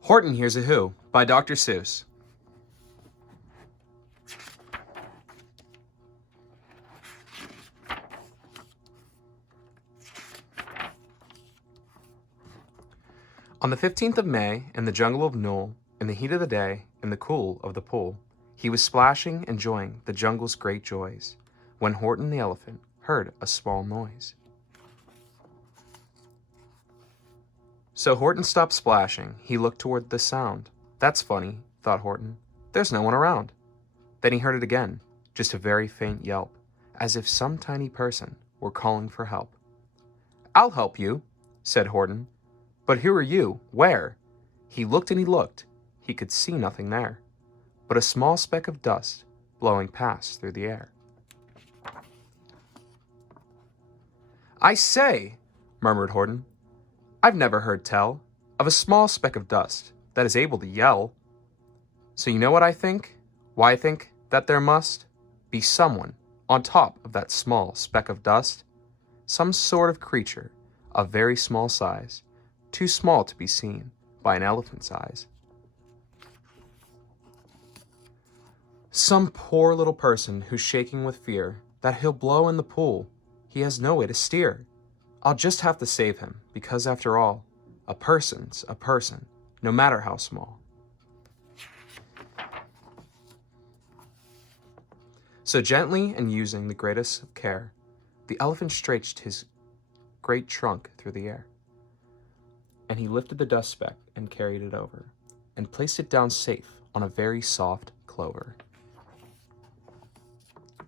Horton Hears a Who by Dr. Seuss. On the 15th of May, in the jungle of Knoll, in the heat of the day, in the cool of the pool, he was splashing, enjoying the jungle's great joys, when Horton the elephant heard a small noise. So Horton stopped splashing. He looked toward the sound. That's funny, thought Horton. There's no one around. Then he heard it again, just a very faint yelp, as if some tiny person were calling for help. I'll help you, said Horton. But who are you? Where? He looked and he looked. He could see nothing there, but a small speck of dust blowing past through the air. I say, murmured Horton, I've never heard tell of a small speck of dust that is able to yell. So you know what I think? Why I think that there must be someone on top of that small speck of dust, some sort of creature of very small size, too small to be seen by an elephant's eyes. Some poor little person who's shaking with fear that he'll blow in the pool. He has no way to steer. I'll just have to save him, because after all, a person's a person, no matter how small. So gently and using the greatest of care, the elephant stretched his great trunk through the air. And he lifted the dust speck and carried it over, and placed it down safe on a very soft clover.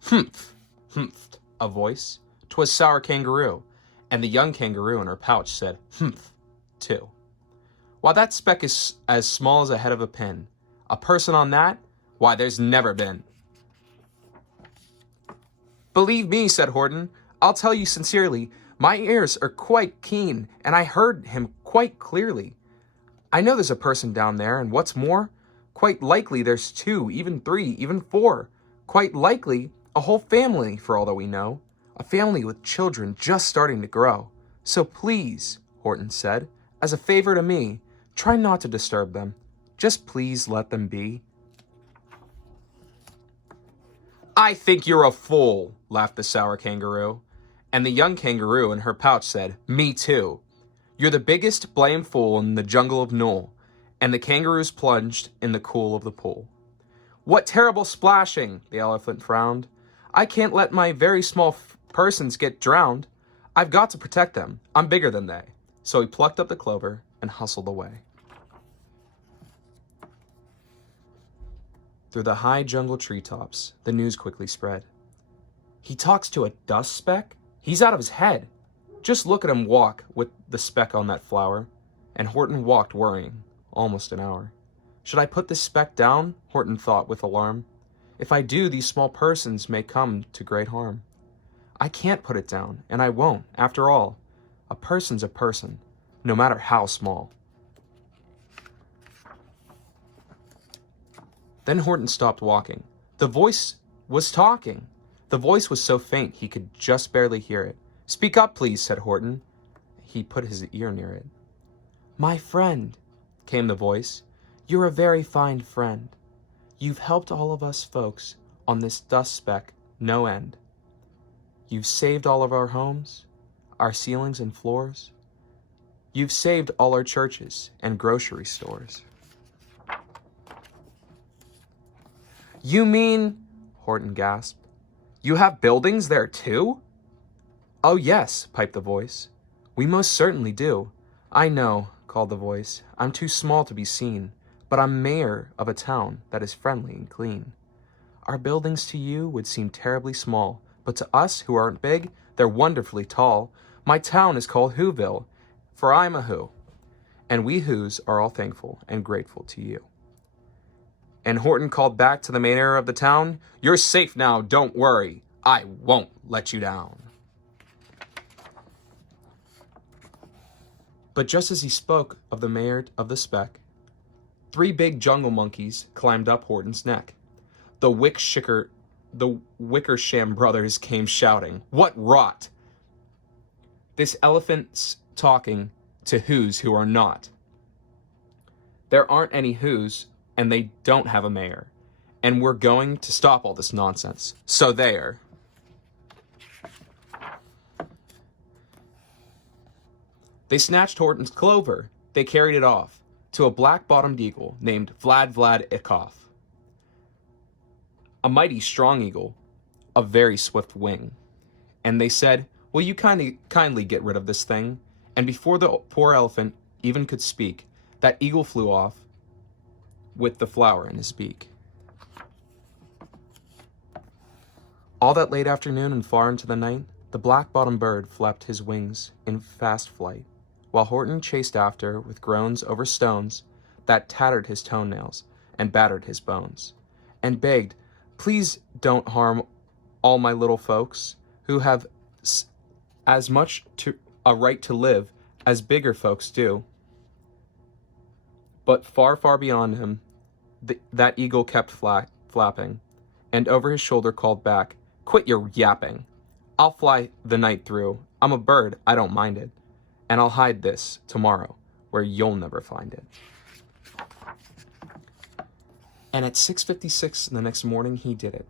Humph, humphed a voice. 'Twas Sour Kangaroo, and the young kangaroo in her pouch said, humph, too. Why, that speck is as small as a head of a pin. A person on that? Why, there's never been. Believe me, said Horton, I'll tell you sincerely, my ears are quite keen, and I heard him quite clearly. I know there's a person down there, and what's more, quite likely there's 2, even 3, even 4. Quite likely a whole family, for all that we know. A family with children just starting to grow. So please, Horton said, as a favor to me, try not to disturb them. Just please let them be. I think you're a fool, laughed the sour kangaroo. And the young kangaroo in her pouch said, me too. You're the biggest blame fool in the jungle of Knoll. And the kangaroos plunged in the cool of the pool. What terrible splashing, the elephant frowned. I can't let my very small persons get drowned. I've got to protect them. I'm bigger than they. So he plucked up the clover and hustled away. Through the high jungle treetops, the news quickly spread. He talks to a dust speck? He's out of his head. Just look at him walk with the speck on that flower. And Horton walked worrying, almost an hour. Should I put this speck down? Horton thought with alarm. If I do, these small persons may come to great harm. I can't put it down, and I won't. After all, a person's a person, no matter how small. Then Horton stopped walking. The voice was talking. The voice was so faint he could just barely hear it. Speak up, please, said Horton. He put his ear near it. My friend, came the voice, you're a very fine friend. You've helped all of us folks on this dust speck no end. You've saved all of our homes, our ceilings and floors. You've saved all our churches and grocery stores. You mean, Horton gasped, you have buildings there too? Oh yes, piped the voice. We most certainly do. I know, called the voice. I'm too small to be seen, but I'm mayor of a town that is friendly and clean. Our buildings to you would seem terribly small, but to us who aren't big, they're wonderfully tall. My town is called Whoville, for I'm a Who, and we Whos are all thankful and grateful to you. And Horton called back to the mayor of the town, you're safe now, don't worry. I won't let you down. But just as he spoke of the mayor of the speck, 3 big jungle monkeys climbed up Horton's neck. The Wickersham brothers came shouting, what rot! This elephant's talking to who are not. There aren't any who's, and they don't have a mayor. And we're going to stop all this nonsense. So there. They snatched Horton's clover. They carried it off to a black-bottomed eagle named Vlad Ikov. A mighty strong eagle, a very swift wing. And they said, will you kindly get rid of this thing? And before the poor elephant even could speak, that eagle flew off with the flower in his beak. All that late afternoon and far into the night, the black-bottomed bird flapped his wings in fast flight, while Horton chased after with groans over stones that tattered his toenails and battered his bones, and begged, please don't harm all my little folks, who have as much a right to live as bigger folks do. But far, far beyond him, that eagle kept flapping, and over his shoulder called back, quit your yapping. I'll fly the night through. I'm a bird, I don't mind it. And I'll hide this tomorrow, where you'll never find it. And at 6:56 the next morning, he did it.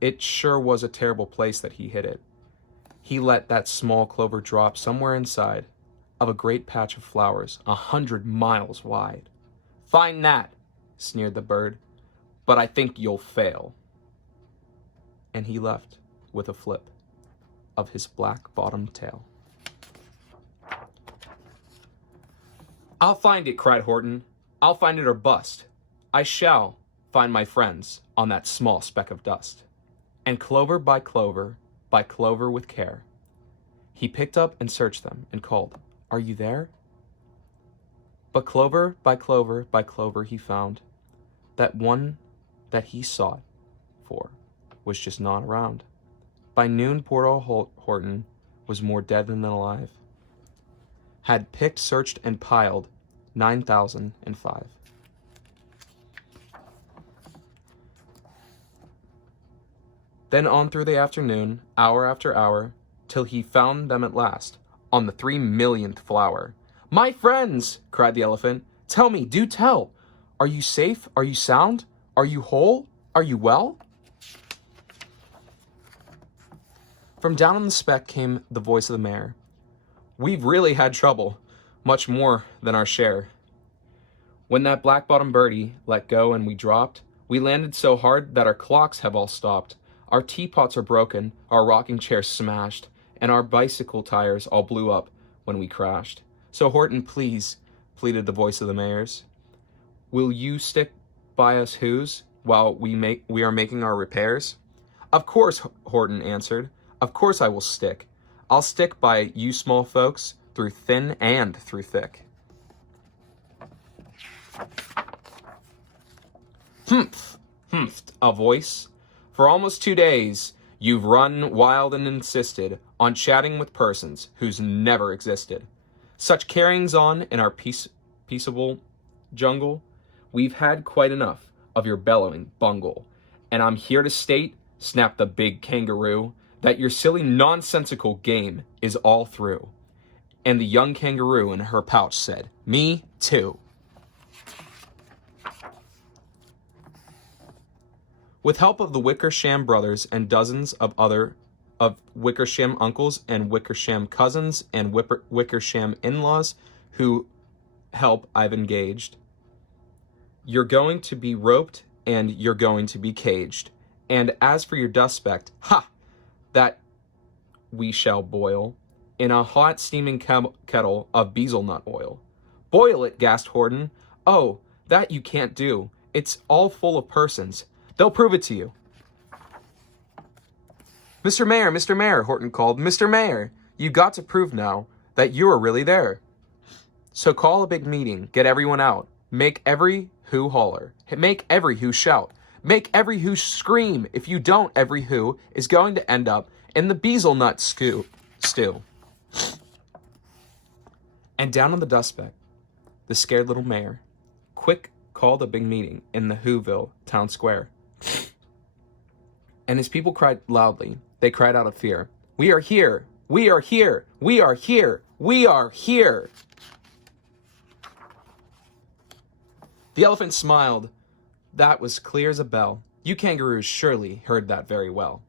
It sure was a terrible place that he hid it. He let that small clover drop somewhere inside of a great patch of flowers 100 miles wide. Fine that, sneered the bird, but I think you'll fail. And he left with a flip of his black-bottomed tail. I'll find it, cried Horton. I'll find it or bust. I shall find my friends on that small speck of dust. And clover by clover with care, he picked up and searched them and called, are you there? But clover by clover he found that one that he sought for was just not around. By noon, poor old Horton was more dead than alive. Had picked, searched, and piled 9,005. Then on through the afternoon, hour after hour, till he found them at last, on the 3 millionth flower. My friends, cried the elephant, tell me, do tell. Are you safe? Are you sound? Are you whole? Are you well? From down on the speck came the voice of the mayor. We've really had trouble, much more than our share. When that black-bottomed birdie let go and we dropped, we landed so hard that our clocks have all stopped. Our teapots are broken, our rocking chairs smashed, and our bicycle tires all blew up when we crashed. So Horton, please, pleaded the voice of the mayor's, will you stick by us who's while we are making our repairs? Of course, Horton answered. Of course I will stick. I'll stick by you small folks through thin and through thick. Humphed, a voice. For almost 2 days, you've run wild and insisted on chatting with persons who's never existed. Such carryings on in our peaceable jungle, we've had quite enough of your bellowing bungle. And I'm here to state, snapped the big kangaroo, that your silly nonsensical game is all through. And the young kangaroo in her pouch said, me too. With help of the Wickersham brothers and dozens of Wickersham uncles and Wickersham cousins and Wickersham in-laws who help I've engaged, you're going to be roped and you're going to be caged. And as for your dust speck, that we shall boil in a hot steaming kettle of bezelnut oil. Boil it, gasped Horton. Oh, that you can't do. It's all full of persons. They'll prove it to you. Mr. Mayor, Horton called. Mr. Mayor, you got to prove now that you are really there. So call a big meeting, get everyone out. Make every who holler. Make every who shout. Make every who scream. If you don't, every who is going to end up in the bezelnut stew. And down on the dust speck, the scared little mayor quick called a big meeting in the Whoville town square. And his people cried loudly. They cried out of fear. We are here. We are here. We are here. We are here. The elephant smiled. That was clear as a bell. You kangaroos surely heard that very well.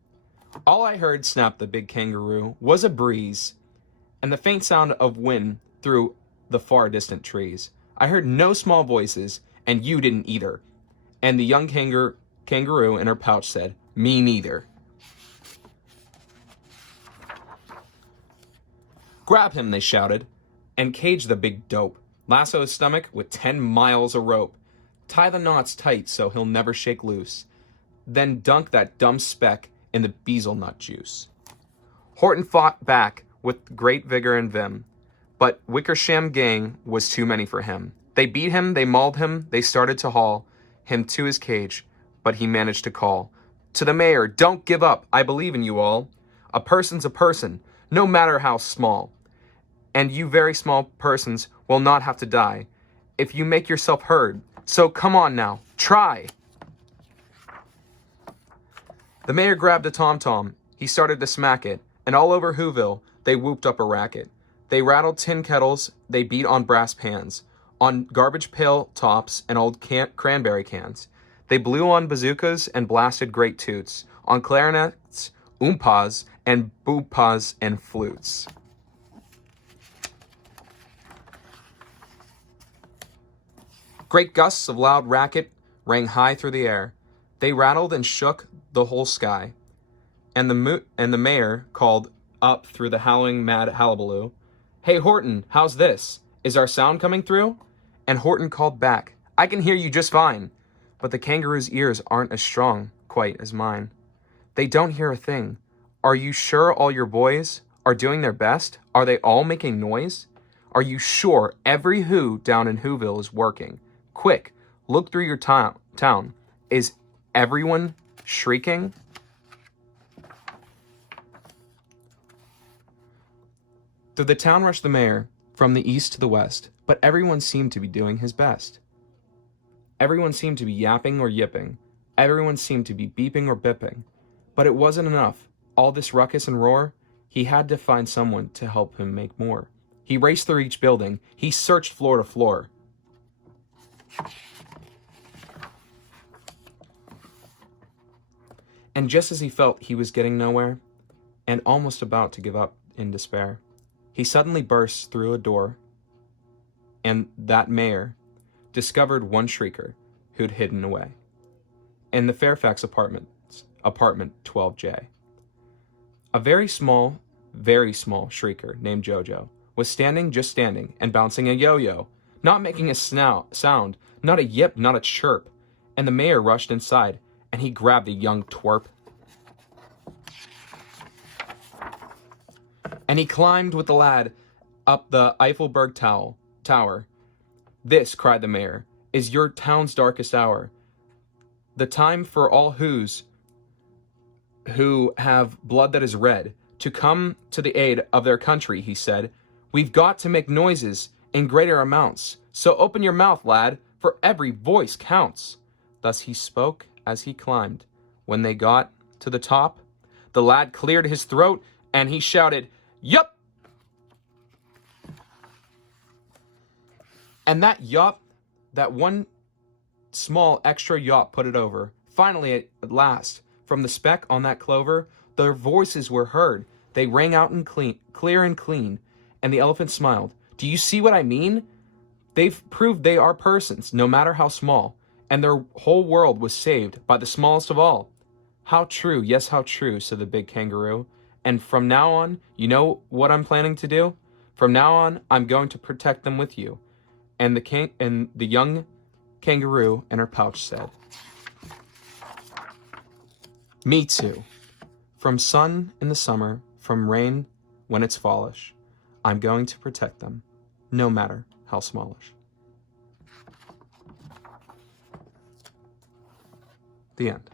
All I heard, snapped the big kangaroo, was a breeze and the faint sound of wind through the far distant trees. I heard no small voices, and you didn't either. And the young kangaroo in her pouch said, me neither. Grab him, they shouted, and cage the big dope. Lasso his stomach with 10 miles of rope. Tie the knots tight so he'll never shake loose. Then dunk that dumb speck in the bezelnut juice. Horton fought back with great vigor and vim, but Wickersham gang was too many for him. They beat him, they mauled him, they started to haul him to his cage, but he managed to call to the mayor, don't give up, I believe in you all. A person's a person, no matter how small. And you very small persons will not have to die if you make yourself heard. So come on now, try. The mayor grabbed a tom-tom. He started to smack it, and all over Whoville, they whooped up a racket. They rattled tin kettles, they beat on brass pans, on garbage pail tops and old cranberry cans. They blew on bazookas and blasted great toots, on clarinets, oompas, and boopas and flutes. Great gusts of loud racket rang high through the air. They rattled and shook the whole sky. And the mayor called up through the howling mad hullabaloo, hey Horton, how's this? Is our sound coming through? And Horton called back, I can hear you just fine. But the kangaroo's ears aren't as strong quite as mine. They don't hear a thing. Are you sure all your boys are doing their best? Are they all making noise? Are you sure every who down in Whoville is working? Quick, look through your town. Is everyone shrieking? Through the town rushed the mayor, from the east to the west, but everyone seemed to be doing his best. Everyone seemed to be yapping or yipping. Everyone seemed to be beeping or bipping. But it wasn't enough. All this ruckus and roar, he had to find someone to help him make more. He raced through each building. He searched floor to floor. And just as he felt he was getting nowhere, and almost about to give up in despair, he suddenly burst through a door, and that mayor discovered one shrieker who'd hidden away in the Fairfax apartments, apartment 12J. A very small shrieker named Jojo was just standing and bouncing a yo-yo, not making a sound, not a yip, not a chirp. And the mayor rushed inside, and he grabbed the young twerp. And he climbed with the lad up the Eiffelberg Tower. This, cried the mayor, is your town's darkest hour. The time for all who have blood that is red to come to the aid of their country, he said. We've got to make noises in greater amounts. So open your mouth, lad, for every voice counts. Thus he spoke as he climbed. When they got to the top, the lad cleared his throat and he shouted, yup! And that yup, that one small extra yup put it over. Finally, at last, from the speck on that clover, their voices were heard. They rang out and clear and clean. And the elephant smiled. Do you see what I mean? They've proved they are persons, no matter how small. And their whole world was saved by the smallest of all. How true, yes, how true, said the big kangaroo. And from now on, you know what I'm planning to do? From now on, I'm going to protect them with you. And the young kangaroo in her pouch said, me too. From sun in the summer, from rain when it's fallish, I'm going to protect them, no matter how smallish. The end.